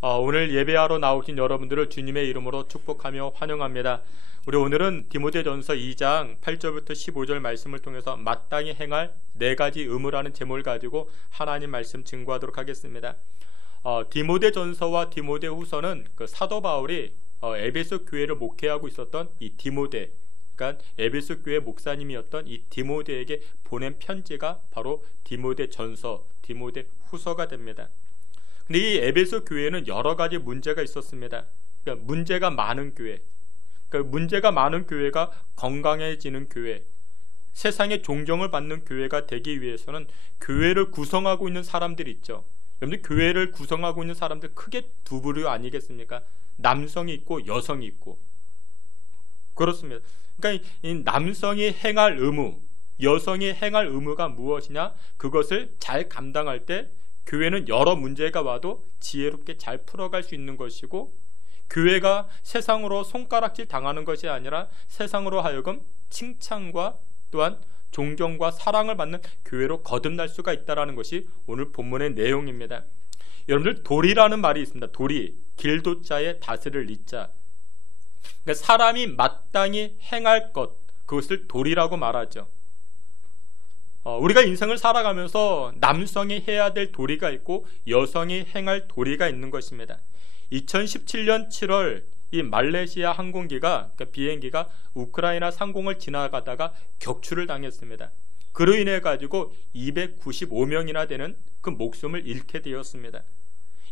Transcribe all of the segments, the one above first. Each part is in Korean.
오늘 예배하러 나오신 여러분들을 주님의 이름으로 축복하며 환영합니다. 우리 오늘은 디모데전서 2장 8절부터 15절 말씀을 통해서 마땅히 행할 4가지 의무라는 제목을 가지고 하나님 말씀 증거하도록 하겠습니다. 디모데전서와 디모데후서는 그 사도 바울이 에베소 교회를 목회하고 있었던 이 디모데, 그러니까 에베소 교회 목사님이었던 이 디모데에게 보낸 편지가 바로 디모데전서, 디모데후서가 됩니다. 근데 이 에베소 교회는 여러 가지 문제가 있었습니다. 그러니까 문제가 많은 교회, 그러니까 문제가 많은 교회가 건강해지는 교회, 세상의 존경을 받는 교회가 되기 위해서는 교회를 구성하고 있는 사람들이 있죠. 여러분들 교회를 구성하고 있는 사람들 크게 두 부류 아니겠습니까? 남성이 있고 여성이 있고. 그렇습니다. 그러니까 이 남성이 행할 의무, 여성이 행할 의무가 무엇이냐? 그것을 잘 감당할 때 교회는 여러 문제가 와도 지혜롭게 잘 풀어갈 수 있는 것이고, 교회가 세상으로 손가락질 당하는 것이 아니라 세상으로 하여금 칭찬과 또한 존경과 사랑을 받는 교회로 거듭날 수가 있다는 것이 오늘 본문의 내용입니다. 여러분들 도리라는 말이 있습니다. 도리, 길도자에 다스릴 리자. 그러니까 사람이 마땅히 행할 것, 그것을 도리라고 말하죠. 우리가 인생을 살아가면서 남성이 해야 될 도리가 있고 여성이 행할 도리가 있는 것입니다. 2017년 7월 이 말레이시아 항공기가, 그러니까 비행기가 우크라이나 상공을 지나가다가 격추를 당했습니다. 그로 인해 가지고 295명이나 되는 그 목숨을 잃게 되었습니다.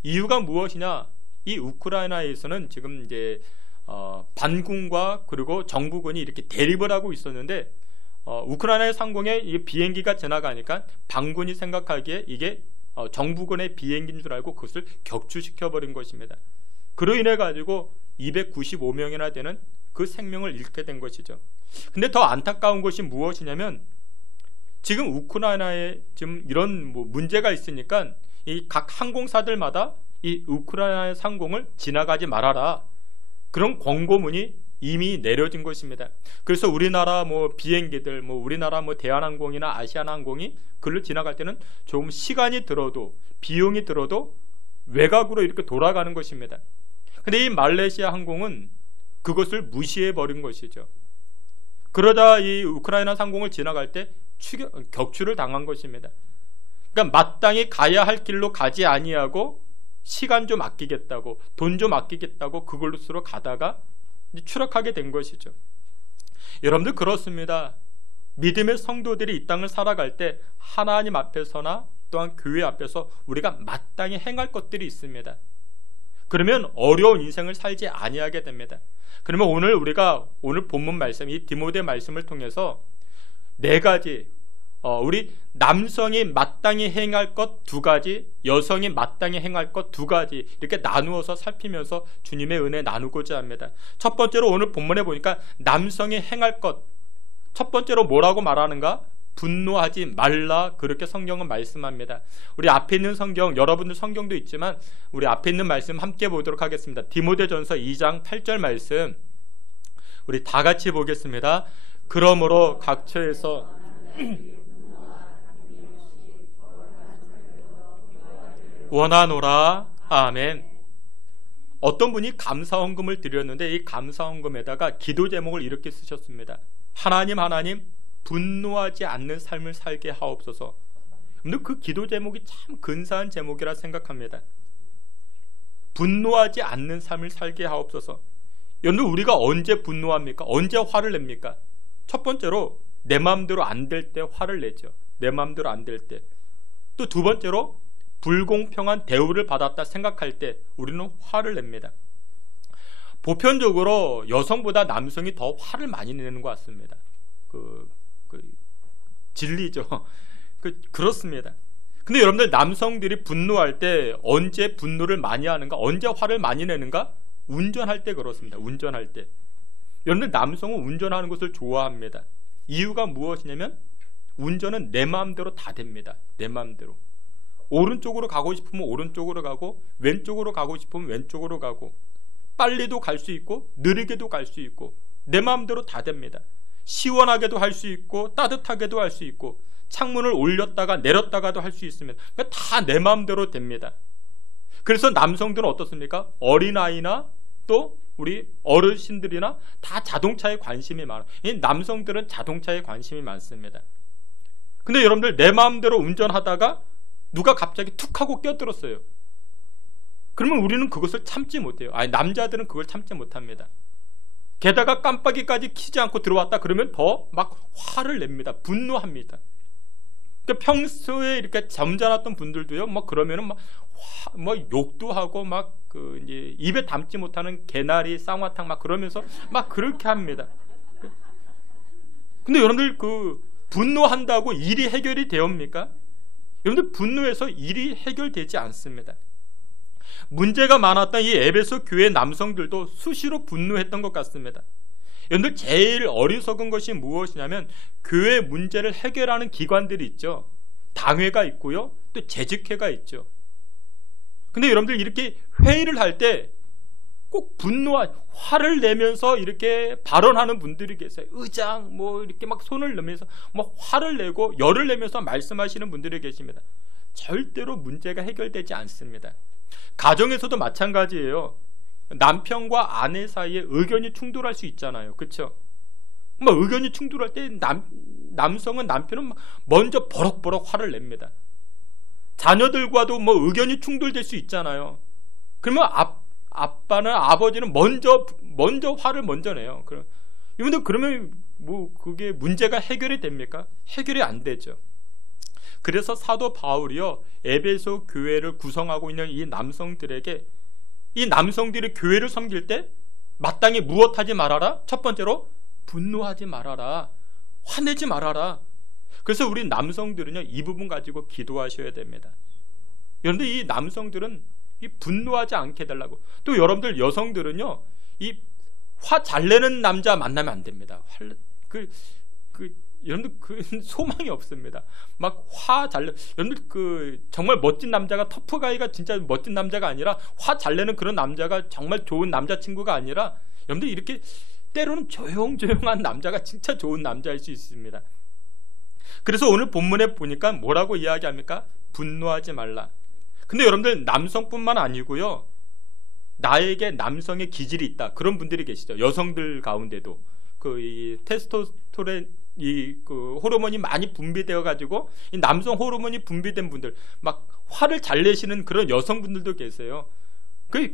이유가 무엇이냐? 이 우크라이나에서는 지금 이제 반군과 그리고 정부군이 이렇게 대립을 하고 있었는데, 우크라이나의 상공에 이 비행기가 지나가니까 반군이 생각하기에 이게 정부군의 비행기인 줄 알고 그것을 격추시켜버린 것입니다. 그로 인해 가지고 295명이나 되는 그 생명을 잃게 된 것이죠. 근데 더 안타까운 것이 무엇이냐면, 지금 우크라이나에 지금 이런 문제가 있으니까 이 각 항공사들마다 이 우크라이나의 상공을 지나가지 말아라, 그런 권고문이 이미 내려진 것입니다. 그래서 우리나라 비행기들, 우리나라 대한항공이나 아시아나항공이 그를 지나갈 때는 조금 시간이 들어도, 비용이 들어도 외곽으로 이렇게 돌아가는 것입니다. 근데 이 말레이시아 항공은 그것을 무시해 버린 것이죠. 그러다 이 우크라이나 상공을 지나갈 때 격추를 당한 것입니다. 그러니까 마땅히 가야 할 길로 가지 아니하고 시간 좀 아끼겠다고, 돈 좀 아끼겠다고 그걸로서 가다가 추락하게 된 것이죠. 여러분들 그렇습니다. 믿음의 성도들이 이 땅을 살아갈 때 하나님 앞에서나 또한 교회 앞에서 우리가 마땅히 행할 것들이 있습니다. 그러면 어려운 인생을 살지 아니하게 됩니다. 그러면 우리가 오늘 본문 말씀, 이 디모데 말씀을 통해서 4가지, 우리 남성이 마땅히 행할 것 2가지, 여성이 마땅히 행할 것 2가지, 이렇게 나누어서 살피면서 주님의 은혜 나누고자 합니다. 첫 번째로 오늘 본문에 보니까 남성이 행할 것, 첫 번째로 뭐라고 말하는가? 분노하지 말라, 그렇게 성경은 말씀합니다. 우리 앞에 있는 성경, 여러분들 성경도 있지만 우리 앞에 있는 말씀 함께 보도록 하겠습니다. 디모데전서 2장 8절 말씀 우리 다 같이 보겠습니다. 그러므로 각처에서 원하노라. 아멘. 어떤 분이 감사헌금을 드렸는데 이 감사헌금에다가 기도 제목을 이렇게 쓰셨습니다. 하나님 분노하지 않는 삶을 살게 하옵소서. 근데 그 기도 제목이 참 근사한 제목이라 생각합니다. 분노하지 않는 삶을 살게 하옵소서. 여러분, 우리가 언제 분노합니까? 언제 화를 냅니까? 첫 번째로 내 마음대로 안 될 때 화를 내죠. 내 마음대로 안 될 때. 또 2번째로 불공평한 대우를 받았다 생각할 때 우리는 화를 냅니다. 보편적으로 여성보다 남성이 더 화를 많이 내는 것 같습니다. 진리죠. 그렇습니다. 근데 여러분들 남성들이 분노할 때 언제 분노를 많이 하는가? 언제 화를 많이 내는가? 운전할 때 그렇습니다. 운전할 때. 여러분들 남성은 운전하는 것을 좋아합니다. 이유가 무엇이냐면 운전은 내 마음대로 다 됩니다. 내 마음대로. 오른쪽으로 가고 싶으면 오른쪽으로 가고, 왼쪽으로 가고 싶으면 왼쪽으로 가고, 빨리도 갈 수 있고 느리게도 갈 수 있고, 내 마음대로 다 됩니다. 시원하게도 할 수 있고 따뜻하게도 할 수 있고, 창문을 올렸다가 내렸다가도 할 수 있습니다. 다 내 마음대로 됩니다. 그래서 남성들은 어떻습니까? 어린아이나 또 우리 어르신들이나 다 자동차에 관심이 많아요. 이 남성들은 자동차에 관심이 많습니다. 근데 여러분들 내 마음대로 운전하다가 누가 갑자기 툭 하고 껴들었어요. 그러면 우리는 그것을 참지 못해요. 아니, 남자들은 그걸 참지 못합니다. 게다가 깜빡이까지 켜지 않고 들어왔다 그러면 더 막 화를 냅니다. 분노합니다. 그러니까 평소에 이렇게 점잖았던 분들도요, 뭐 그러면은 뭐 욕도 하고 막 이제 입에 담지 못하는 개나리 쌍화탕 막 그러면서 막 그렇게 합니다. 근데 여러분들 분노한다고 일이 해결이 되옵니까? 여러분들 분노해서 일이 해결되지 않습니다. 문제가 많았던 이 에베소 교회 남성들도 수시로 분노했던 것 같습니다. 여러분들 제일 어리석은 것이 무엇이냐면 교회 문제를 해결하는 기관들이 있죠. 당회가 있고요. 또 재직회가 있죠. 근데 여러분들 이렇게 회의를 할 때 꼭 화를 내면서 이렇게 발언하는 분들이 계세요. 의장 뭐 이렇게 막 손을 내면서 뭐 화를 내고 열을 내면서 말씀하시는 분들이 계십니다. 절대로 문제가 해결되지 않습니다. 가정에서도 마찬가지예요. 남편과 아내 사이에 의견이 충돌할 수 있잖아요. 그렇죠? 뭐 의견이 충돌할 때 남성은 남편은 먼저 버럭버럭 화를 냅니다. 자녀들과도 뭐 의견이 충돌될 수 있잖아요. 그러면 아빠는 아버지는 먼저 화를 먼저 내요. 그러면 뭐 그게 문제가 해결이 됩니까? 해결이 안 되죠. 그래서 사도 바울이요, 에베소 교회를 구성하고 있는 이 남성들에게, 이 남성들이 교회를 섬길 때 마땅히 무엇하지 말아라? 첫 번째로 분노하지 말아라. 화내지 말아라. 그래서 우리 남성들은요, 이 부분 가지고 기도하셔야 됩니다. 그런데 이 남성들은 이 분노하지 않게 해달라고. 또 여러분들 여성들은요, 이 화 잘 내는 남자 만나면 안 됩니다. 여러분들 소망이 없습니다. 막 화 잘 내. 여러분들 정말 멋진 남자가, 터프가이가 진짜 멋진 남자가 아니라 화 잘 내는 그런 남자가 정말 좋은 남자친구가 아니라, 여러분들 이렇게 때로는 조용조용한 남자가 진짜 좋은 남자일 수 있습니다. 그래서 오늘 본문에 보니까 뭐라고 이야기합니까? 분노하지 말라. 근데 여러분들 남성뿐만 아니고요, 나에게 남성의 기질이 있다, 그런 분들이 계시죠. 여성들 가운데도 이 테스토스테론 호르몬이 많이 분비되어 가지고 이 남성 호르몬이 분비된 분들, 막 화를 잘 내시는 그런 여성분들도 계세요.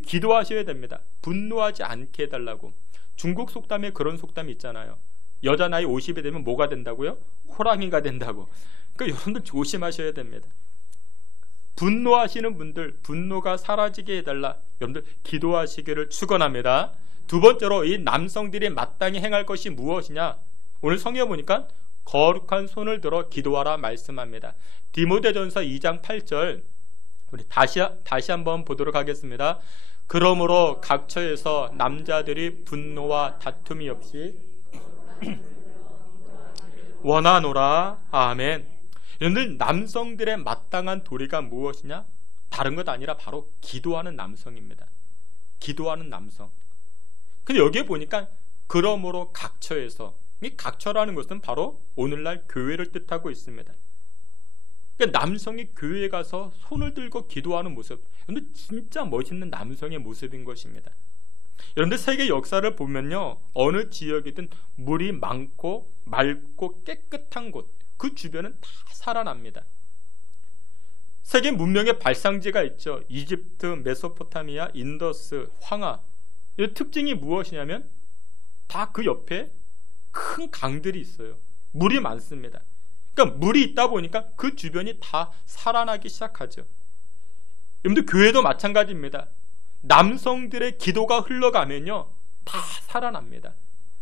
기도하셔야 됩니다. 분노하지 않게 해달라고. 중국 속담에 그런 속담이 있잖아요. 여자 나이 50이 되면 뭐가 된다고요? 호랑이가 된다고. 그러니까 여러분들 조심하셔야 됩니다. 분노하시는 분들, 분노가 사라지게 해달라. 여러분들 기도하시기를 축원합니다. 두 번째로 이 남성들이 마땅히 행할 것이 무엇이냐? 오늘 성경에 보니까 거룩한 손을 들어 기도하라 말씀합니다. 디모데전서 2장 8절 우리 다시 한번 보도록 하겠습니다. 그러므로 각처에서 남자들이 분노와 다툼이 없이 원하노라. 아멘. 여러분들 남성들의 마땅한 도리가 무엇이냐? 다른 것 아니라 바로 기도하는 남성입니다. 기도하는 남성. 근데 여기에 보니까 그러므로 각처에서, 이 각처라는 것은 바로 오늘날 교회를 뜻하고 있습니다. 그러니까 남성이 교회에 가서 손을 들고 기도하는 모습, 여러분들 진짜 멋있는 남성의 모습인 것입니다. 여러분들 세계 역사를 보면요, 어느 지역이든 물이 많고 맑고 깨끗한 곳, 그 주변은 다 살아납니다. 세계 문명의 발상지가 있죠. 이집트, 메소포타미아, 인더스, 황하. 이 특징이 무엇이냐면 다 그 옆에 큰 강들이 있어요. 물이 많습니다. 그러니까 물이 있다 보니까 그 주변이 다 살아나기 시작하죠. 여러분들 교회도 마찬가지입니다. 남성들의 기도가 흘러가면요, 다 살아납니다.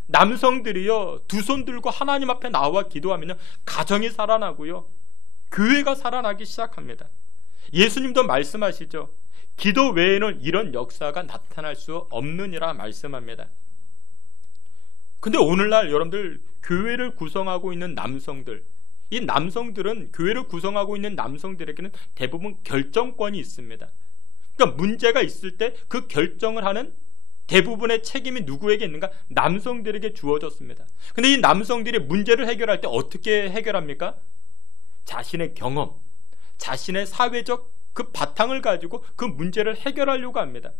남성들이요, 두 손 들고 하나님 앞에 나와 기도하면요, 가정이 살아나고요, 교회가 살아나기 시작합니다. 예수님도 말씀하시죠. 기도 외에는 이런 역사가 나타날 수 없느니라 말씀합니다. 근데 오늘날 여러분들 교회를 구성하고 있는 남성들, 이 남성들은 교회를 구성하고 있는 남성들에게는 대부분 결정권이 있습니다. 그러니까 문제가 있을 때 그 결정을 하는 대부분의 책임이 누구에게 있는가? 남성들에게 주어졌습니다. 근데 이 남성들이 문제를 해결할 때 어떻게 해결합니까? 자신의 경험, 자신의 사회적 그 바탕을 가지고 그 문제를 해결하려고 합니다.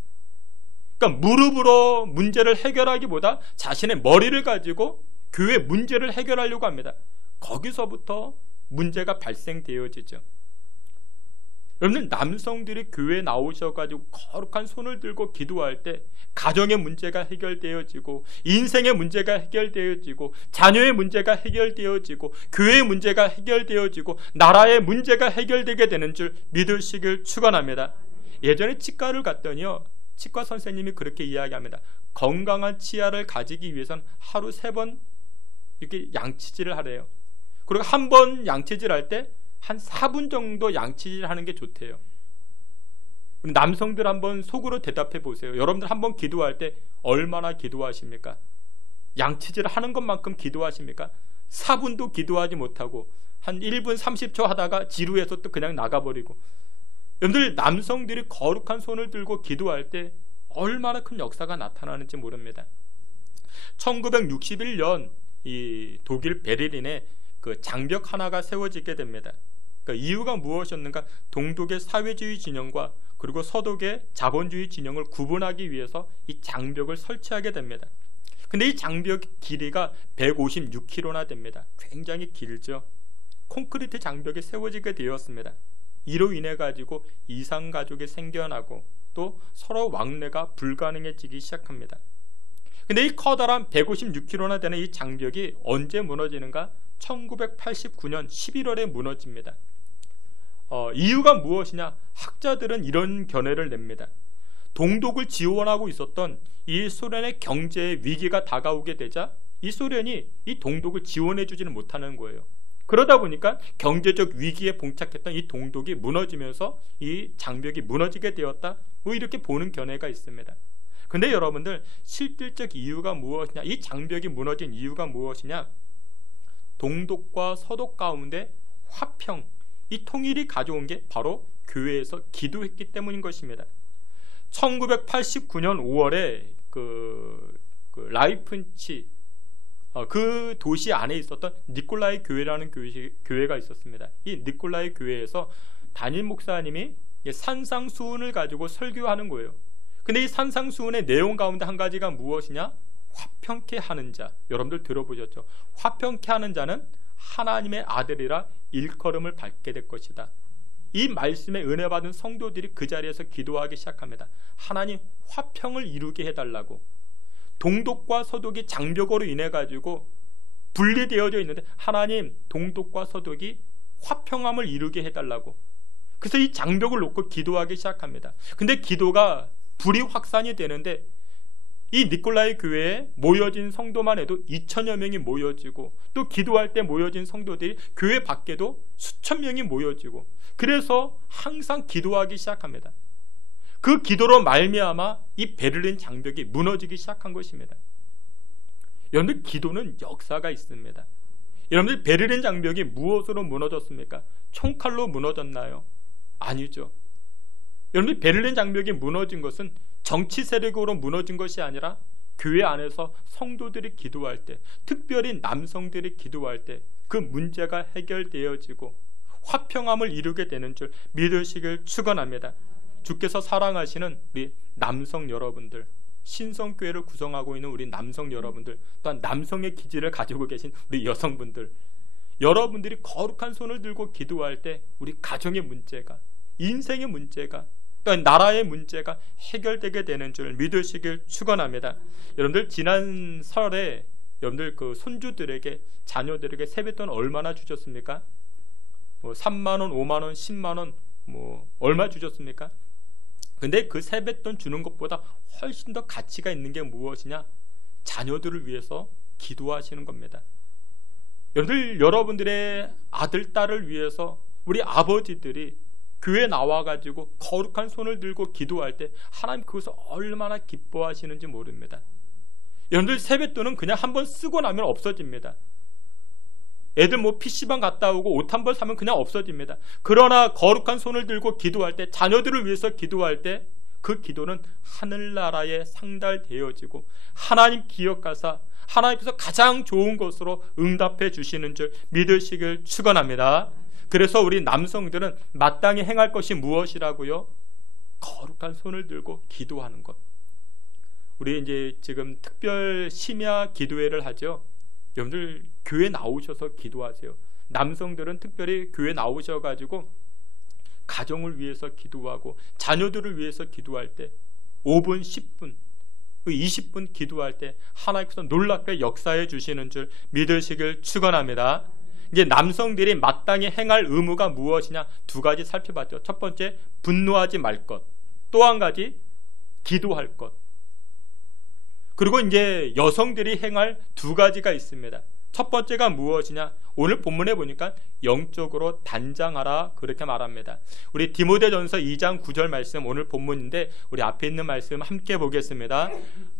그러니까 무릎으로 문제를 해결하기보다 자신의 머리를 가지고 교회 문제를 해결하려고 합니다. 거기서부터 문제가 발생되어지죠. 여러분들, 남성들이 교회에 나오셔가지고 거룩한 손을 들고 기도할 때 가정의 문제가 해결되어지고, 인생의 문제가 해결되어지고, 자녀의 문제가 해결되어지고, 교회의 문제가 해결되어지고, 나라의 문제가 해결되게 되는 줄 믿으시길 축원합니다. 예전에 치과를 갔더니요, 치과 선생님이 그렇게 이야기합니다. 건강한 치아를 가지기 위해선 하루 3번 이렇게 양치질을 하래요. 그리고 한 번 양치질 할 때 한 4분 정도 양치질 하는 게 좋대요. 남성들 한번 속으로 대답해 보세요. 여러분들 한번 기도할 때 얼마나 기도하십니까? 양치질 하는 것만큼 기도하십니까? 4분도 기도하지 못하고 한 1분 30초 하다가 지루해서 또 그냥 나가버리고. 여러분들, 남성들이 거룩한 손을 들고 기도할 때 얼마나 큰 역사가 나타나는지 모릅니다. 1961년 이 독일 베를린에 그 장벽 하나가 세워지게 됩니다. 그러니까 이유가 무엇이었는가? 동독의 사회주의 진영과 그리고 서독의 자본주의 진영을 구분하기 위해서 이 장벽을 설치하게 됩니다. 근데 이 장벽 길이가 156km나 됩니다. 굉장히 길죠. 콘크리트 장벽이 세워지게 되었습니다. 이로 인해 가지고 이상가족이 생겨나고 또 서로 왕래가 불가능해지기 시작합니다. 근데 이 커다란 156km나 되는 이 장벽이 언제 무너지는가? 1989년 11월에 무너집니다. 이유가 무엇이냐? 학자들은 이런 견해를 냅니다. 동독을 지원하고 있었던 이 소련의 경제 위기가 다가오게 되자 이 소련이 이 동독을 지원해 주지는 못하는 거예요. 그러다 보니까 경제적 위기에 봉착했던 이 동독이 무너지면서 이 장벽이 무너지게 되었다, 뭐 이렇게 보는 견해가 있습니다. 근데 여러분들, 실질적 이유가 무엇이냐? 이 장벽이 무너진 이유가 무엇이냐? 동독과 서독 가운데 화평, 이 통일이 가져온 게 바로 교회에서 기도했기 때문인 것입니다. 1989년 5월에 그 라이프치, 그 도시 안에 있었던 니콜라이 교회라는 교회가 있었습니다. 이 니콜라이 교회에서 담임 목사님이 산상수훈을 가지고 설교하는 거예요. 근데 이 산상수훈의 내용 가운데 한 가지가 무엇이냐? 화평케 하는 자. 여러분들 들어보셨죠? 화평케 하는 자는 하나님의 아들이라 일컬음을 받게 될 것이다. 이 말씀에 은혜 받은 성도들이 그 자리에서 기도하기 시작합니다. 하나님, 화평을 이루게 해달라고. 동독과 서독이 장벽으로 인해 가지고 분리되어져 있는데 하나님, 동독과 서독이 화평함을 이루게 해달라고. 그래서 이 장벽을 놓고 기도하기 시작합니다. 근데 기도가 불이 확산이 되는데 이 니콜라이 교회에 모여진 성도만 해도 2천여 명이 모여지고, 또 기도할 때 모여진 성도들이 교회 밖에도 수천 명이 모여지고, 그래서 항상 기도하기 시작합니다. 그 기도로 말미암아 이 베를린 장벽이 무너지기 시작한 것입니다. 여러분들, 기도는 역사가 있습니다. 여러분들, 베를린 장벽이 무엇으로 무너졌습니까? 총칼로 무너졌나요? 아니죠. 여러분들, 베를린 장벽이 무너진 것은 정치 세력으로 무너진 것이 아니라 교회 안에서 성도들이 기도할 때, 특별히 남성들이 기도할 때 그 문제가 해결되어지고 화평함을 이루게 되는 줄 믿으시길 축원합니다. 주께서 사랑하시는 우리 남성 여러분들, 신성교회를 구성하고 있는 우리 남성 여러분들, 또한 남성의 기질을 가지고 계신 우리 여성분들, 여러분들이 거룩한 손을 들고 기도할 때 우리 가정의 문제가, 인생의 문제가, 또한 나라의 문제가 해결되게 되는 줄 믿으시길 축원합니다. 여러분들, 지난 설에 여러분들 그 손주들에게, 자녀들에게 세뱃돈 얼마나 주셨습니까? 3만원, 5만원, 10만원 얼마 주셨습니까? 근데 그 세뱃돈 주는 것보다 훨씬 더 가치가 있는 게 무엇이냐? 자녀들을 위해서 기도하시는 겁니다. 여러분들의 아들, 딸을 위해서 우리 아버지들이 교회 나와가지고 거룩한 손을 들고 기도할 때 하나님 그것을 얼마나 기뻐하시는지 모릅니다. 여러분들, 세뱃돈은 그냥 한번 쓰고 나면 없어집니다. 애들 PC방 갔다 오고 옷 한 벌 사면 그냥 없어집니다. 그러나 거룩한 손을 들고 기도할 때, 자녀들을 위해서 기도할 때 그 기도는 하늘나라에 상달되어지고 하나님 기억하사 하나님께서 가장 좋은 것으로 응답해 주시는 줄 믿으시길 축원합니다. 그래서 우리 남성들은 마땅히 행할 것이 무엇이라고요? 거룩한 손을 들고 기도하는 것. 우리 이제 지금 특별 심야 기도회를 하죠. 여러분들 교회 나오셔서 기도하세요. 남성들은 특별히 교회 나오셔가지고 가정을 위해서 기도하고 자녀들을 위해서 기도할 때 5분, 10분, 20분 기도할 때 하나님께서 놀랍게 역사해 주시는 줄 믿으시길 축원합니다. 이제 남성들이 마땅히 행할 의무가 무엇이냐? 두 가지 살펴봤죠. 첫 번째, 분노하지 말 것. 또 한 가지, 기도할 것. 그리고 이제 여성들이 행할 두 가지가 있습니다. 첫 번째가 무엇이냐? 오늘 본문에 보니까 영적으로 단장하라 그렇게 말합니다. 우리 디모데전서 2장 9절 말씀 오늘 본문인데 우리 앞에 있는 말씀 함께 보겠습니다.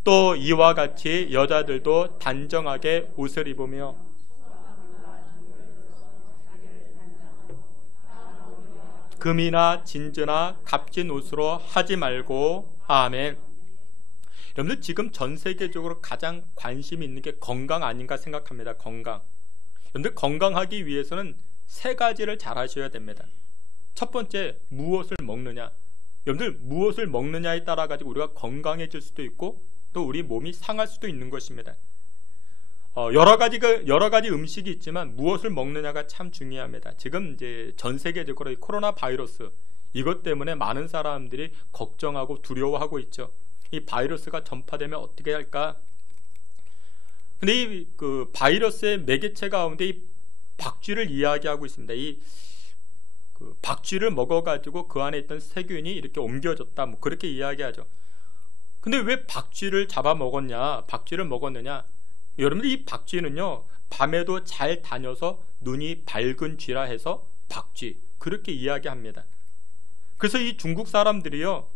또 이와 같이 여자들도 단정하게 옷을 입으며 금이나 진주나 값진 옷으로 하지 말고. 아멘. 여러분들 지금 전 세계적으로 가장 관심이 있는 게 건강 아닌가 생각합니다. 건강. 여러분들 건강하기 위해서는 세 가지를 잘 하셔야 됩니다. 첫 번째, 무엇을 먹느냐. 여러분들 무엇을 먹느냐에 따라 가지고 우리가 건강해질 수도 있고 또 우리 몸이 상할 수도 있는 것입니다. 여러 가지 음식이 있지만 무엇을 먹느냐가 참 중요합니다. 지금 이제 전 세계적으로 이 코로나 바이러스 이것 때문에 많은 사람들이 걱정하고 두려워하고 있죠. 이 바이러스가 전파되면 어떻게 할까? 근데 이 그 바이러스의 매개체 가운데 이 박쥐를 이야기하고 있습니다. 이 그 박쥐를 먹어가지고 그 안에 있던 세균이 이렇게 옮겨졌다. 뭐 그렇게 이야기하죠. 근데 왜 박쥐를 잡아 먹었냐? 박쥐를 먹었느냐? 여러분들 이 박쥐는요 밤에도 잘 다녀서 눈이 밝은 쥐라 해서 박쥐 그렇게 이야기합니다. 그래서 이 중국 사람들이요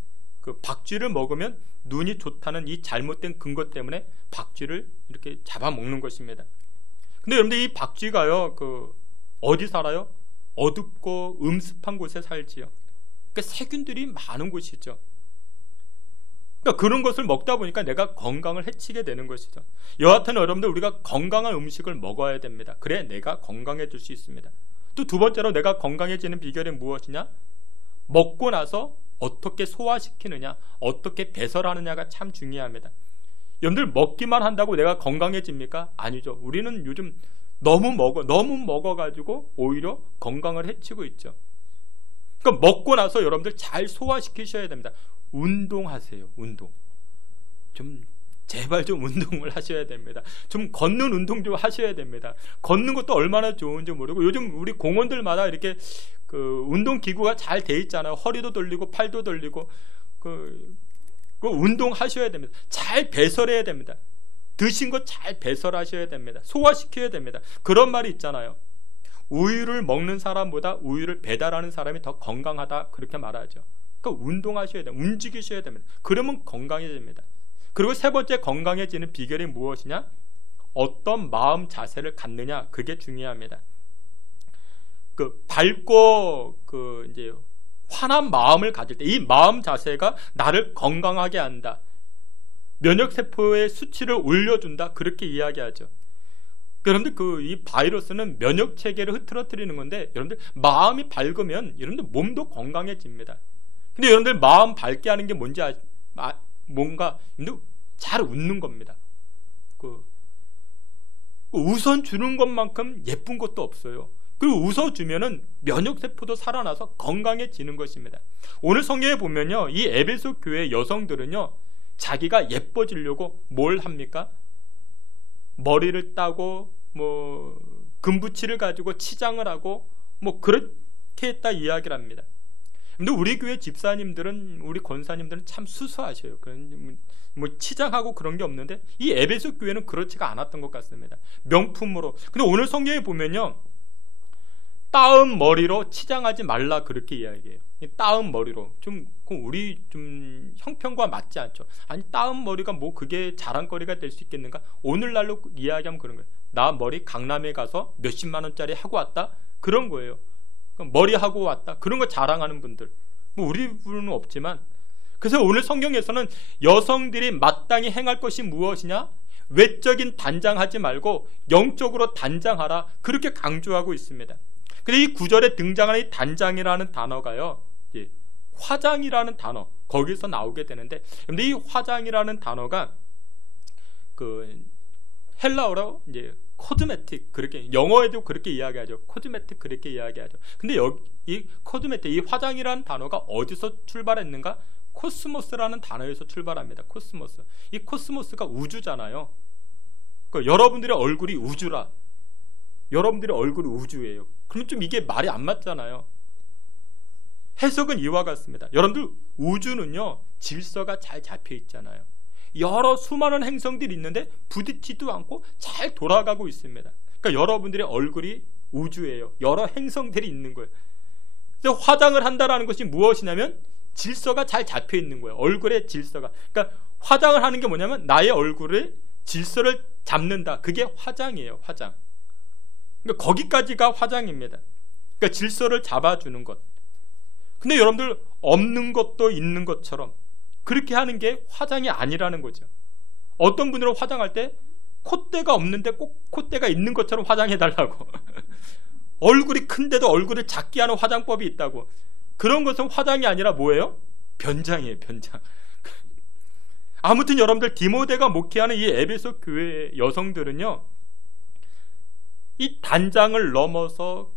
그 박쥐를 먹으면 눈이 좋다는 이 잘못된 근거 때문에 박쥐를 이렇게 잡아먹는 것입니다. 근데 여러분들 이 박쥐가요 그 어디 살아요? 어둡고 음습한 곳에 살지요. 그러니까 세균들이 많은 곳이죠. 그러니까 그런 것을 먹다 보니까 내가 건강을 해치게 되는 것이죠. 여하튼 여러분들 우리가 건강한 음식을 먹어야 됩니다. 그래 내가 건강해질 수 있습니다. 또 두 번째로 내가 건강해지는 비결이 무엇이냐? 먹고 나서 어떻게 소화시키느냐, 어떻게 배설하느냐가 참 중요합니다. 여러분들 먹기만 한다고 내가 건강해집니까? 아니죠. 우리는 요즘 너무 먹어가지고 오히려 건강을 해치고 있죠. 그러니까 먹고 나서 여러분들 잘 소화시키셔야 됩니다. 운동하세요. 운동. 제발 좀 운동을 하셔야 됩니다. 좀 걷는 운동 좀 하셔야 됩니다. 걷는 것도 얼마나 좋은지 모르고 요즘 우리 공원들마다 이렇게 그 운동 기구가 잘 돼 있잖아요. 허리도 돌리고 팔도 돌리고 그 운동하셔야 됩니다. 잘 배설해야 됩니다. 드신 거 잘 배설하셔야 됩니다. 소화시켜야 됩니다. 그런 말이 있잖아요. 우유를 먹는 사람보다 우유를 배달하는 사람이 더 건강하다 그렇게 말하죠. 그러니까 운동하셔야 돼요. 움직이셔야 됩니다. 그러면 건강해집니다. 그리고 세 번째 건강해지는 비결이 무엇이냐? 어떤 마음 자세를 갖느냐 그게 중요합니다. 그 밝고 그 이제 환한 마음을 가질 때 이 마음 자세가 나를 건강하게 한다. 면역세포의 수치를 올려준다 그렇게 이야기하죠. 여러분들 이 바이러스는 면역 체계를 흐트러뜨리는 건데 여러분들 마음이 밝으면 여러분들 몸도 건강해집니다. 근데 여러분들 마음 밝게 하는 게 뭔지 뭔가 잘 웃는 겁니다. 웃어 주는 것만큼 예쁜 것도 없어요. 그리고 웃어주면은 면역세포도 살아나서 건강해지는 것입니다. 오늘 성경에 보면요, 이 에베소 교회 여성들은요, 자기가 예뻐지려고 뭘 합니까? 머리를 따고, 금붙이를 가지고 치장을 하고, 그렇게 했다 이야기를 합니다. 근데 우리 교회 집사님들은, 우리 권사님들은 참 수수하셔요. 치장하고 그런 게 없는데, 이 에베소 교회는 그렇지가 않았던 것 같습니다. 명품으로. 근데 오늘 성경에 보면요, 따은 머리로 치장하지 말라 그렇게 이야기해요. 따은 머리로 우리 형편과 맞지 않죠. 아니 따은 머리가 그게 자랑거리가 될 수 있겠는가? 오늘날로 이야기하면 그런 거예요. 나 머리 강남에 가서 몇십만 원짜리 하고 왔다 그런 거예요. 머리 하고 왔다 그런 거 자랑하는 분들 우리 분은 없지만 그래서 오늘 성경에서는 여성들이 마땅히 행할 것이 무엇이냐? 외적인 단장하지 말고 영적으로 단장하라 그렇게 강조하고 있습니다. 근데 이 구절에 등장하는 이 단장이라는 단어가요, 예, 화장이라는 단어 거기서 나오게 되는데, 근데 이 화장이라는 단어가 그 헬라어로 이제 코드메틱, 그렇게 영어에도 그렇게 이야기하죠. 코드메틱 그렇게 이야기하죠. 근데 여기 이 코드메틱, 이 화장이라는 단어가 어디서 출발했는가? 코스모스라는 단어에서 출발합니다. 코스모스. 이 코스모스가 우주잖아요. 그러니까 여러분들의 얼굴이 우주라. 여러분들의 얼굴이 우주예요. 그러면 좀 이게 말이 안 맞잖아요. 해석은 이와 같습니다. 여러분들, 우주는요 질서가 잘 잡혀 있잖아요. 여러 수많은 행성들이 있는데 부딪히지도 않고 잘 돌아가고 있습니다. 그러니까 여러분들의 얼굴이 우주예요. 여러 행성들이 있는 거예요. 그래서 화장을 한다라는 것이 무엇이냐면 질서가 잘 잡혀 있는 거예요. 얼굴의 질서가. 그러니까 화장을 하는 게 뭐냐면 나의 얼굴의 질서를 잡는다. 그게 화장이에요. 화장. 그러니까 거기까지가 화장입니다. 그러니까 질서를 잡아주는 것. 근데 여러분들, 없는 것도 있는 것처럼 그렇게 하는 게 화장이 아니라는 거죠. 어떤 분들은 화장할 때 콧대가 없는데 꼭 콧대가 있는 것처럼 화장해달라고 얼굴이 큰데도 얼굴을 작게 하는 화장법이 있다고. 그런 것은 화장이 아니라 뭐예요? 변장이에요. 변장. 아무튼 여러분들, 디모데가 목회하는 이 에베소 교회 여성들은요, 이 단장을 넘어서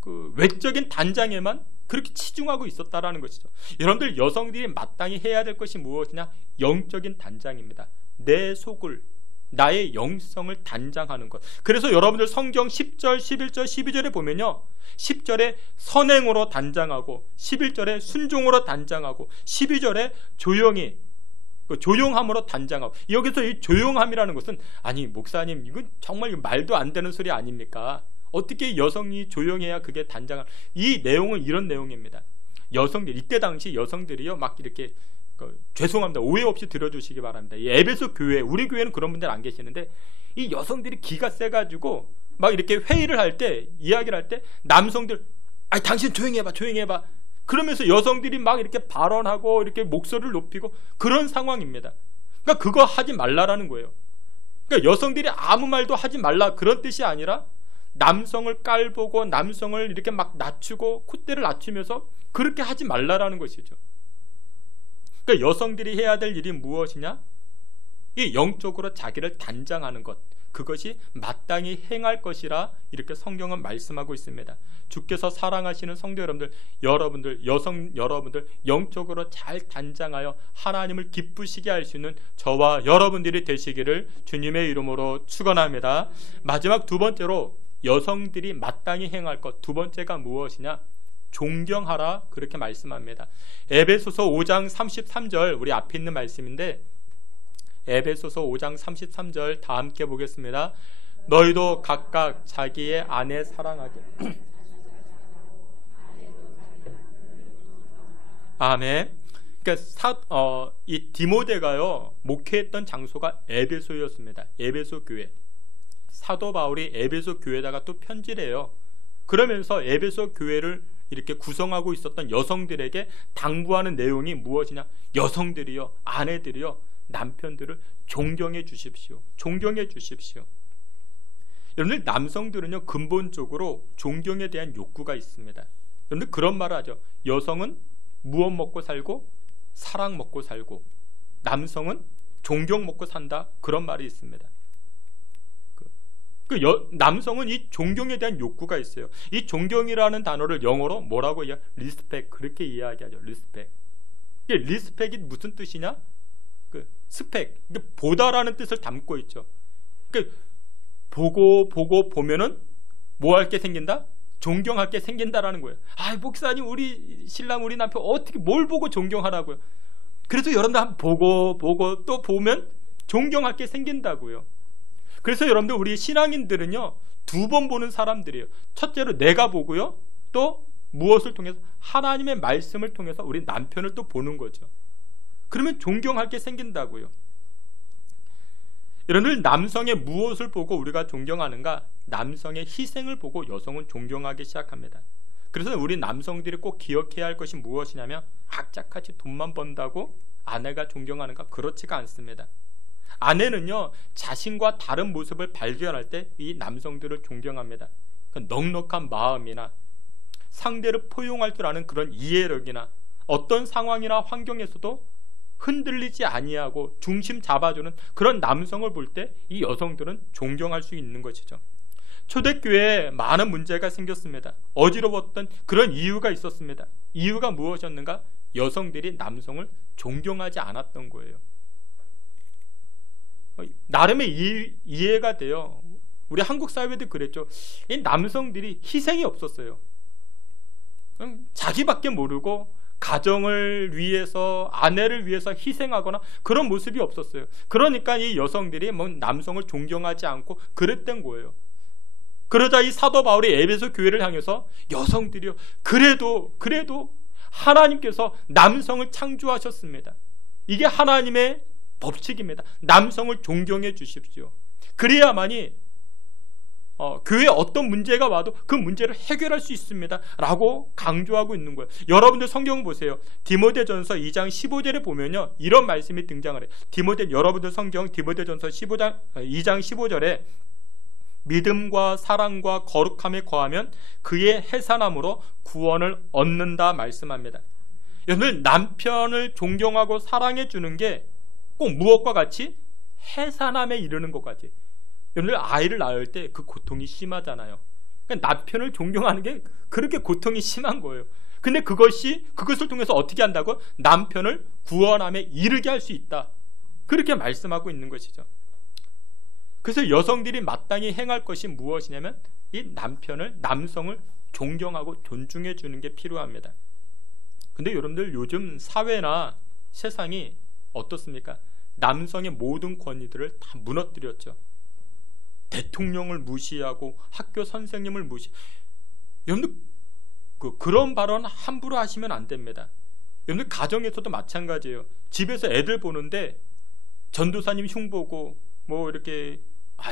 그 외적인 단장에만 그렇게 치중하고 있었다라는 것이죠. 여러분들, 여성들이 마땅히 해야 될 것이 무엇이냐? 영적인 단장입니다. 내 속을, 나의 영성을 단장하는 것. 그래서 여러분들 성경 10절, 11절, 12절에 보면요, 10절에 선행으로 단장하고, 11절에 순종으로 단장하고, 12절에 조용히, 조용함으로 단장하고. 여기서 이 조용함이라는 것은, 아니 목사님, 이건 정말 말도 안 되는 소리 아닙니까? 어떻게 여성이 조용해야 그게 단장할? 이 내용은 이런 내용입니다. 여성들, 이때 당시 여성들이요 막 이렇게, 죄송합니다, 오해 없이 들어주시기 바랍니다. 이 에베소 교회, 우리 교회는 그런 분들 안 계시는데, 이 여성들이 기가 세가지고 막 이렇게 회의를 할 때, 이야기를 할 때 남성들, 아니 당신 조용히 해봐, 조용히 해봐, 그러면서 여성들이 막 이렇게 발언하고 이렇게 목소리를 높이고 그런 상황입니다. 그러니까 그거 하지 말라라는 거예요. 그러니까 여성들이 아무 말도 하지 말라, 그런 뜻이 아니라 남성을 깔보고 남성을 이렇게 막 낮추고 콧대를 낮추면서 그렇게 하지 말라라는 것이죠. 그러니까 여성들이 해야 될 일이 무엇이냐? 이 영적으로 자기를 단장하는 것, 그것이 마땅히 행할 것이라 이렇게 성경은 말씀하고 있습니다. 주께서 사랑하시는 성도 여러분들, 여성 여러분들, 영적으로 잘 단장하여 하나님을 기쁘시게 할 수 있는 저와 여러분들이 되시기를 주님의 이름으로 축원합니다. 마지막 두 번째로 여성들이 마땅히 행할 것, 두 번째가 무엇이냐? 존경하라, 그렇게 말씀합니다. 에베소서 5장 33절, 우리 앞에 있는 말씀인데, 에베소서 5장 33절 다 함께 보겠습니다. 너희도 각각 자기의 아내 사랑하게. 아멘. 그러니까 이 디모데가요 목회했던 장소가 에베소였습니다. 에베소 교회. 사도 바울이 에베소 교회에다가 또 편지를 해요. 그러면서 에베소 교회를 이렇게 구성하고 있었던 여성들에게 당부하는 내용이 무엇이냐? 여성들이요, 아내들이요, 남편들을 존경해 주십시오. 존경해 주십시오. 여러분들, 남성들은요 근본적으로 존경에 대한 욕구가 있습니다. 여러분들 그런 말을 하죠. 여성은 무엇 먹고 살고 사랑 먹고 살고, 남성은 존경 먹고 산다, 그런 말이 있습니다. 남성은 이 존경에 대한 욕구가 있어요. 이 존경이라는 단어를 영어로 뭐라고 해요? 리스펙, 그렇게 이야기하죠. 리스펙. 이게 리스펙이 무슨 뜻이냐? 스펙, 보다라는 뜻을 담고 있죠. 보고 보면은 뭐 할 게 생긴다? 존경할 게 생긴다라는 거예요. 아, 목사님, 우리 신랑, 우리 남편 어떻게 뭘 보고 존경하라고요? 그래서 여러분들 한번 보고 또 보면 존경할 게 생긴다고요. 그래서 여러분들, 우리 신앙인들은요 두 번 보는 사람들이에요. 첫째로 내가 보고요, 또 무엇을 통해서? 하나님의 말씀을 통해서 우리 남편을 또 보는 거죠. 그러면 존경할 게 생긴다고요. 여러분들, 남성의 무엇을 보고 우리가 존경하는가? 남성의 희생을 보고 여성은 존경하기 시작합니다. 그래서 우리 남성들이 꼭 기억해야 할 것이 무엇이냐면, 악착같이 돈만 번다고 아내가 존경하는가? 그렇지가 않습니다. 아내는요 자신과 다른 모습을 발견할 때 이 남성들을 존경합니다. 넉넉한 마음이나 상대를 포용할 줄 아는 그런 이해력이나 어떤 상황이나 환경에서도 흔들리지 아니하고 중심 잡아주는 그런 남성을 볼 때 이 여성들은 존경할 수 있는 것이죠. 초대교회에 많은 문제가 생겼습니다. 어지러웠던 그런 이유가 있었습니다. 이유가 무엇이었는가? 여성들이 남성을 존경하지 않았던 거예요. 나름의 이해가 돼요. 우리 한국 사회도 그랬죠. 이 남성들이 희생이 없었어요. 자기밖에 모르고 가정을 위해서, 아내를 위해서 희생하거나 그런 모습이 없었어요. 그러니까 이 여성들이 뭐 남성을 존경하지 않고 그랬던 거예요. 그러자 이 사도 바울이 에베소 교회를 향해서 여성들이요, 그래도 하나님께서 남성을 창조하셨습니다. 이게 하나님의 법칙입니다. 남성을 존경해 주십시오. 그래야만이 교회에 어떤 문제가 와도 그 문제를 해결할 수 있습니다 라고 강조하고 있는 거예요. 여러분들 성경 보세요. 디모데전서 2장 15절에 보면요, 이런 말씀이 등장을 해요. 여러분들 성경 디모데전서 2장 15절에 믿음과 사랑과 거룩함에 거하면 그의 해산함으로 구원을 얻는다 말씀합니다. 여러분, 남편을 존경하고 사랑해 주는 게 꼭 무엇과 같이 해산함에 이르는 것까지. 여러분들 아이를 낳을 때 그 고통이 심하잖아요. 그러니까 남편을 존경하는 게 그렇게 고통이 심한 거예요. 근데 그것을 통해서 어떻게 한다고? 남편을 구원함에 이르게 할 수 있다. 그렇게 말씀하고 있는 것이죠. 그래서 여성들이 마땅히 행할 것이 무엇이냐면 이 남성을 존경하고 존중해 주는 게 필요합니다. 근데 여러분들 요즘 사회나 세상이 어떻습니까? 남성의 모든 권위들을 다 무너뜨렸죠. 대통령을 무시하고 학교 선생님을 여러분들 그런 발언 함부로 하시면 안 됩니다. 여러분들 가정에서도 마찬가지예요. 집에서 애들 보는데 전도사님 흉보고 뭐 이렇게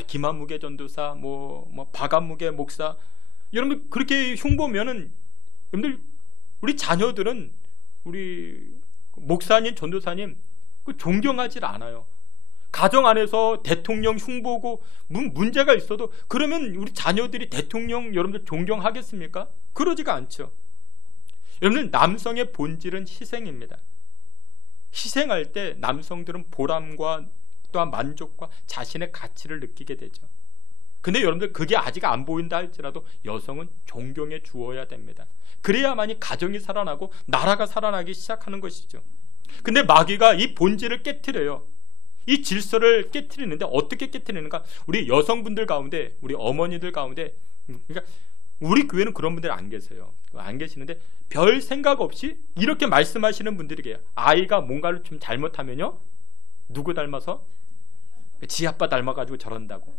김한무게 전도사 뭐 박한무게 목사, 여러분들 그렇게 흉보면은 여러분들 우리 자녀들은 우리 목사님 전도사님 존경하지 않아요. 가정 안에서 대통령 흉보고 문제가 있어도 그러면 우리 자녀들이 대통령 여러분들 존경하겠습니까? 그러지가 않죠. 여러분, 남성의 본질은 희생입니다. 희생할 때 남성들은 보람과 또한 만족과 자신의 가치를 느끼게 되죠. 근데 여러분들 그게 아직 안 보인다 할지라도 여성은 존경해 주어야 됩니다. 그래야만이 가정이 살아나고 나라가 살아나기 시작하는 것이죠. 근데 마귀가 이 본질을 깨트려요. 이 질서를 깨트리는데 어떻게 깨트리는가? 우리 여성분들 가운데, 우리 어머니들 가운데, 그러니까 우리 교회는 그런 분들 안 계세요. 안 계시는데 별 생각 없이 이렇게 말씀하시는 분들이 계세요. 아이가 뭔가를 좀 잘못하면요, 누구 닮아서? 지 아빠 닮아가지고 저런다고.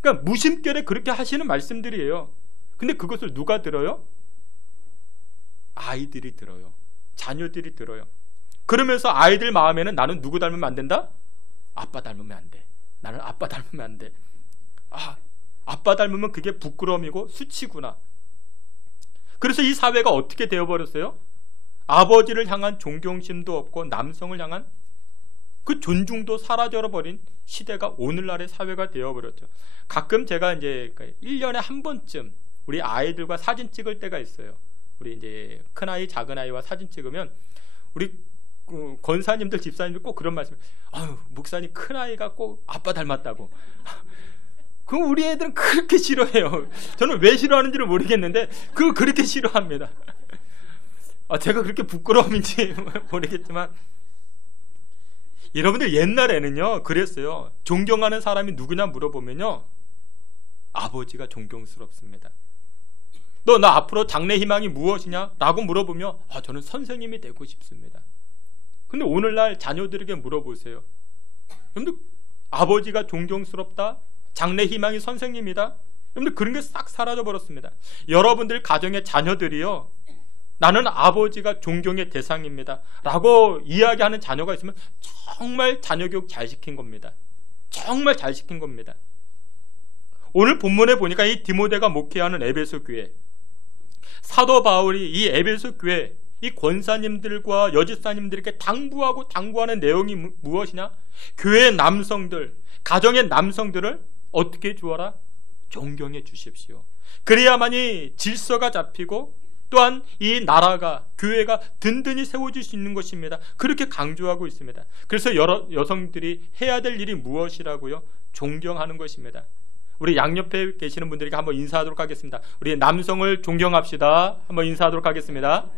그러니까 무심결에 그렇게 하시는 말씀들이에요. 근데 그것을 누가 들어요? 아이들이 들어요. 자녀들이 들어요. 그러면서 아이들 마음에는 나는 누구 닮으면 안 된다? 아빠 닮으면 안 돼. 나는 아빠 닮으면 안 돼. 아빠 닮으면 그게 부끄러움이고 수치구나. 그래서 이 사회가 어떻게 되어버렸어요? 아버지를 향한 존경심도 없고 남성을 향한 그 존중도 사라져버린 시대가 오늘날의 사회가 되어버렸죠. 가끔 제가 이제 1년에 한 번쯤 우리 아이들과 사진 찍을 때가 있어요. 우리 이제 큰아이 작은아이와 사진 찍으면 우리 권사님들 집사님들 꼭 그런 말씀, 목사님 큰아이가 꼭 아빠 닮았다고. 그럼 우리 애들은 그렇게 싫어해요. 저는 왜 싫어하는지를 모르겠는데 그렇게 싫어합니다. 제가 그렇게 부끄러움인지 모르겠지만 여러분들 옛날에는요 그랬어요. 존경하는 사람이 누구냐 물어보면요, 아버지가 존경스럽습니다. 너 나 앞으로 장래 희망이 무엇이냐? 라고 물어보면 저는 선생님이 되고 싶습니다. 근데 오늘날 자녀들에게 물어보세요. 여러분들 아버지가 존경스럽다? 장래 희망이 선생님이다? 여러분들 그런 게 싹 사라져 버렸습니다. 여러분들 가정의 자녀들이요, 나는 아버지가 존경의 대상입니다 라고 이야기하는 자녀가 있으면 정말 자녀 교육 잘 시킨 겁니다. 정말 잘 시킨 겁니다. 오늘 본문에 보니까 이 디모데가 목회하는 에베소 교회, 사도 바울이 이 에베소 교회 이 권사님들과 여집사님들에게 당부하는 내용이 무엇이냐? 교회의 남성들, 가정의 남성들을 어떻게 주어라? 존경해 주십시오. 그래야만이 질서가 잡히고 또한 이 나라가, 교회가 든든히 세워질 수 있는 것입니다. 그렇게 강조하고 있습니다. 그래서 여성들이 해야 될 일이 무엇이라고요? 존경하는 것입니다. 우리 양옆에 계시는 분들에게 한번 인사하도록 하겠습니다. 우리 남성을 존경합시다. 한번 인사하도록 하겠습니다.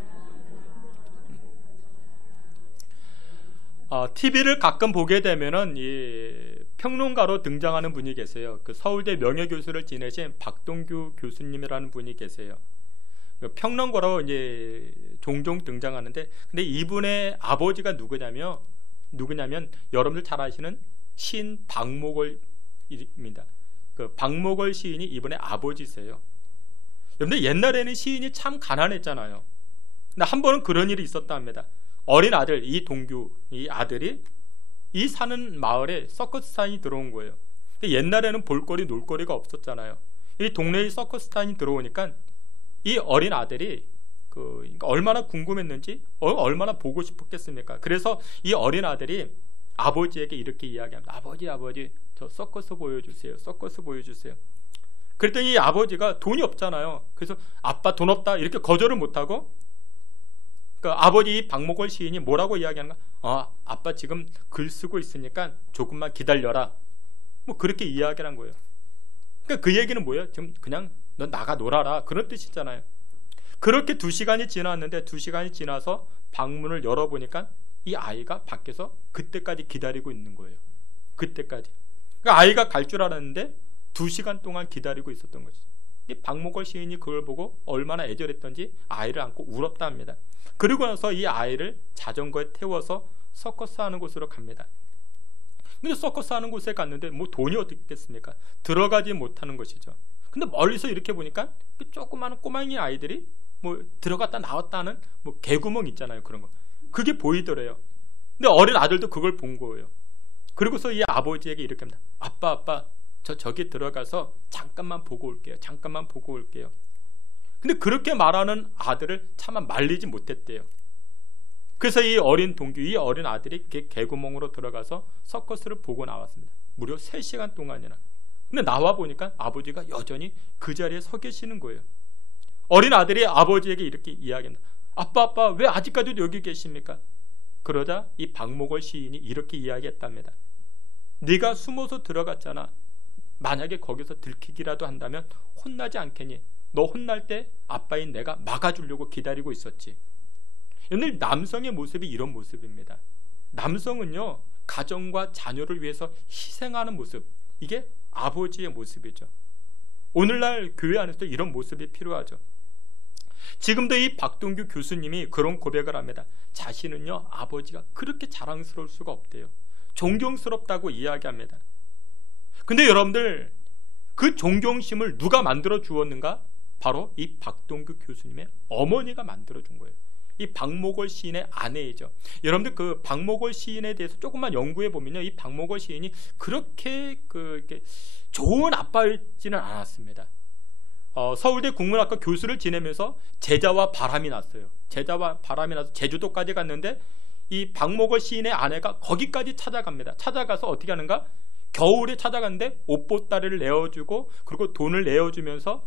TV를 가끔 보게 되면은 이 평론가로 등장하는 분이 계세요. 그 서울대 명예교수를 지내신 박동규 교수님이라는 분이 계세요. 평론가로 이제 종종 등장하는데, 근데 이분의 아버지가 누구냐면 여러분들 잘 아시는 시인 박목월입니다. 그 박목월 시인이 이분의 아버지세요. 여러분들 옛날에는 시인이 참 가난했잖아요. 근데 한 번은 그런 일이 있었답니다. 어린 아들, 이 동규, 이 아들이 이 사는 마을에 서커스단이 들어온 거예요. 옛날에는 볼거리, 놀거리가 없었잖아요. 이 동네에 서커스단이 들어오니까 이 어린 아들이 그러니까 얼마나 궁금했는지, 얼마나 보고 싶었겠습니까? 그래서 이 어린 아들이 아버지에게 이렇게 이야기합니다. 아버지, 저 서커스 보여주세요. 서커스 보여주세요. 그랬더니 이 아버지가 돈이 없잖아요. 그래서 아빠 돈 없다 이렇게 거절을 못하고, 그 아버지 박목월 시인이 뭐라고 이야기하는가? 아빠 지금 글 쓰고 있으니까 조금만 기다려라. 뭐 그렇게 이야기를 한 거예요. 그러니까 그 얘기는 뭐예요? 지금 그냥 너 나가 놀아라, 그런 뜻이잖아요. 그렇게 2시간이 지났는데 2시간이 지나서 방문을 열어보니까 이 아이가 밖에서 그때까지 기다리고 있는 거예요. 그때까지. 그러니까 아이가 갈 줄 알았는데 2시간 동안 기다리고 있었던 거죠. 이 박목월 시인이 그걸 보고 얼마나 애절했던지 아이를 안고 울었다 합니다. 그리고 나서 이 아이를 자전거에 태워서 서커스 하는 곳으로 갑니다. 근데 서커스 하는 곳에 갔는데 뭐 돈이 어떻게 됐습니까? 들어가지 못하는 것이죠. 근데 멀리서 이렇게 보니까 그 조그마한 꼬맹이 아이들이 뭐 들어갔다 나왔다 하는 뭐 개구멍 있잖아요. 그런 거. 그게 보이더래요. 근데 어린 아들도 그걸 본 거예요. 그리고서 이 아버지에게 이렇게 합니다. 아빠, 저기 들어가서 잠깐만 보고 올게요. 잠깐만 보고 올게요. 근데 그렇게 말하는 아들을 차마 말리지 못했대요. 그래서 이 어린 동규, 이 어린 아들이 개구멍으로 들어가서 서커스를 보고 나왔습니다. 무려 3시간 동안이나. 근데 나와 보니까 아버지가 여전히 그 자리에 서 계시는 거예요. 어린 아들이 아버지에게 이렇게 이야기합니다. 아빠, 왜 아직까지도 여기 계십니까? 그러자 이 박목월 시인이 이렇게 이야기했답니다. 네가 숨어서 들어갔잖아. 만약에 거기서 들키기라도 한다면 혼나지 않겠니? 너 혼날 때 아빠인 내가 막아주려고 기다리고 있었지. 오늘 남성의 모습이 이런 모습입니다. 남성은요, 가정과 자녀를 위해서 희생하는 모습, 이게 아버지의 모습이죠. 오늘날 교회 안에서 이런 모습이 필요하죠. 지금도 이 박동규 교수님이 그런 고백을 합니다. 자신은요, 아버지가 그렇게 자랑스러울 수가 없대요. 존경스럽다고 이야기합니다. 근데 여러분들, 그 존경심을 누가 만들어 주었는가? 바로 이 박동규 교수님의 어머니가 만들어 준 거예요. 이 박목월 시인의 아내이죠. 여러분들 그 박목월 시인에 대해서 조금만 연구해 보면요, 이 박목월 시인이 그렇게 이렇게 좋은 아빠이지는 않았습니다. 서울대 국문학과 교수를 지내면서 제자와 바람이 났어요. 제자와 바람이 나서 제주도까지 갔는데 이 박목월 시인의 아내가 거기까지 찾아갑니다. 찾아가서 어떻게 하는가? 겨울에 찾아갔는데 옷보따리를 내어주고 그리고 돈을 내어주면서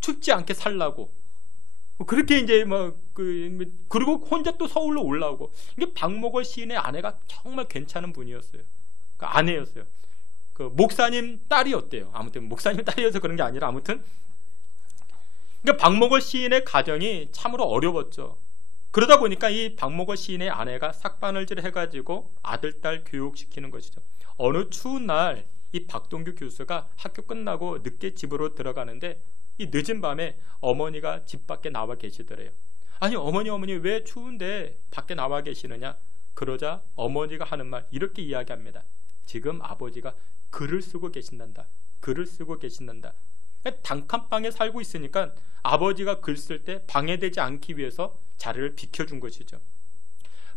춥지 않게 살라고. 그렇게 이제 그리고 혼자 또 서울로 올라오고. 이게 박목월 시인의 아내가 정말 괜찮은 분이었어요. 그 아내였어요. 그 목사님 딸이었대요. 아무튼 목사님 딸이어서 그런 게 아니라 아무튼. 그러니까 박목월 시인의 가정이 참으로 어려웠죠. 그러다 보니까 이 박목월 시인의 아내가 삭바늘질 해가지고 아들, 딸 교육시키는 것이죠. 어느 추운 날 이 박동규 교수가 학교 끝나고 늦게 집으로 들어가는데 이 늦은 밤에 어머니가 집 밖에 나와 계시더래요. 아니 어머니 왜 추운데 밖에 나와 계시느냐? 그러자 어머니가 하는 말 이렇게 이야기합니다. 지금 아버지가 글을 쓰고 계신단다. 글을 쓰고 계신단다. 단칸방에 살고 있으니까 아버지가 글 쓸 때 방해되지 않기 위해서 자리를 비켜준 것이죠.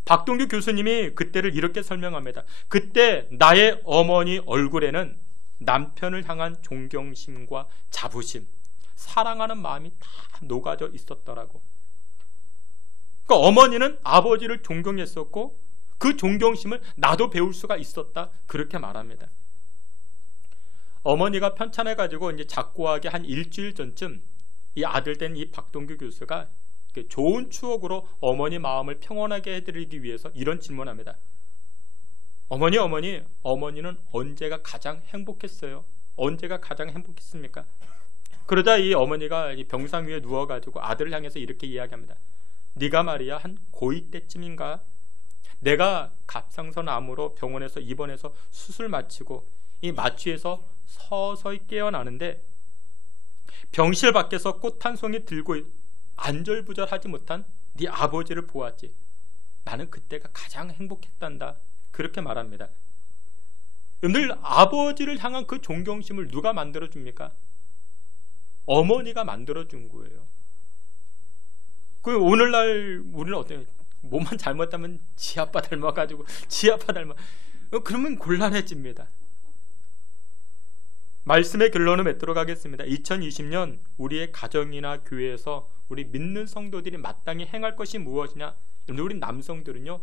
박동규 교수님이 그때를 이렇게 설명합니다. 그때 나의 어머니 얼굴에는 남편을 향한 존경심과 자부심, 사랑하는 마음이 다 녹아져 있었더라고. 그러니까 어머니는 아버지를 존경했었고 그 존경심을 나도 배울 수가 있었다. 그렇게 말합니다. 어머니가 편찮아가지고 이제 작고하게 한 일주일 전쯤 이 아들 된 이 박동규 교수가 좋은 추억으로 어머니 마음을 평온하게 해드리기 위해서 이런 질문합니다. 어머니는 언제가 가장 행복했어요? 언제가 가장 행복했습니까? 그러자 이 어머니가 이 병상 위에 누워가지고 아들을 향해서 이렇게 이야기합니다. 네가 말이야 한 고2 때쯤인가? 내가 갑상선암으로 병원에서 입원해서 수술 마치고 이 마취에서 서서히 깨어나는데 병실 밖에서 꽃 한 송이 들고 안절부절하지 못한 네 아버지를 보았지. 나는 그때가 가장 행복했단다. 그렇게 말합니다. 늘 아버지를 향한 그 존경심을 누가 만들어줍니까? 어머니가 만들어준 거예요. 그 오늘날 우리는 어때요? 몸만 잘못하면 지 아빠 닮아가지고 지 아빠 닮아. 그러면 곤란해집니다. 말씀의 결론을 맺도록 하겠습니다. 2020년 우리의 가정이나 교회에서 우리 믿는 성도들이 마땅히 행할 것이 무엇이냐? 우리 남성들은요,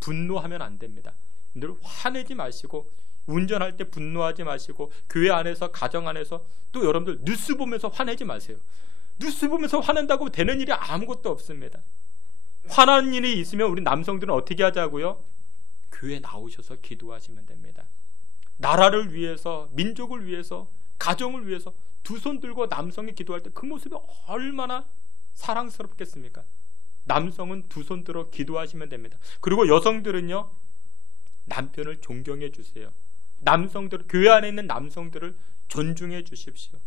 분노하면 안 됩니다. 늘 화내지 마시고, 운전할 때 분노하지 마시고, 교회 안에서 가정 안에서 또 여러분들 뉴스 보면서 화내지 마세요. 뉴스 보면서 화낸다고 되는 일이 아무것도 없습니다. 화난 일이 있으면 우리 남성들은 어떻게 하자고요? 교회 나오셔서 기도하시면 됩니다. 나라를 위해서, 민족을 위해서, 가정을 위해서 두 손 들고 남성이 기도할 때 그 모습이 얼마나 사랑스럽겠습니까? 남성은 두 손 들어 기도하시면 됩니다. 그리고 여성들은요, 남편을 존경해 주세요. 남성들, 교회 안에 있는 남성들을 존중해 주십시오.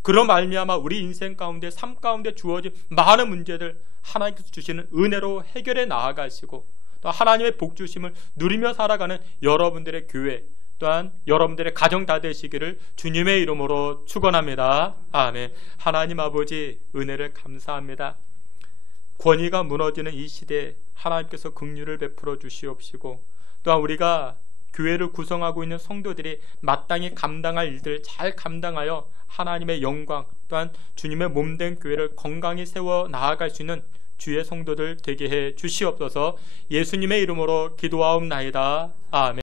그로 말미암아 우리 인생 가운데, 삶 가운데 주어진 많은 문제들 하나님께서 주시는 은혜로 해결해 나아가시고, 또 하나님의 복 주심을 누리며 살아가는 여러분들의 교회, 또한 여러분들의 가정 다 되시기를 주님의 이름으로 축원합니다. 아멘. 하나님 아버지, 은혜를 감사합니다. 권위가 무너지는 이 시대에 하나님께서 긍휼을 베풀어 주시옵시고, 또한 우리가 교회를 구성하고 있는 성도들이 마땅히 감당할 일들 잘 감당하여 하나님의 영광, 또한 주님의 몸된 교회를 건강히 세워 나아갈 수 있는 주의 성도들 되게 해 주시옵소서. 예수님의 이름으로 기도하옵나이다. 아멘.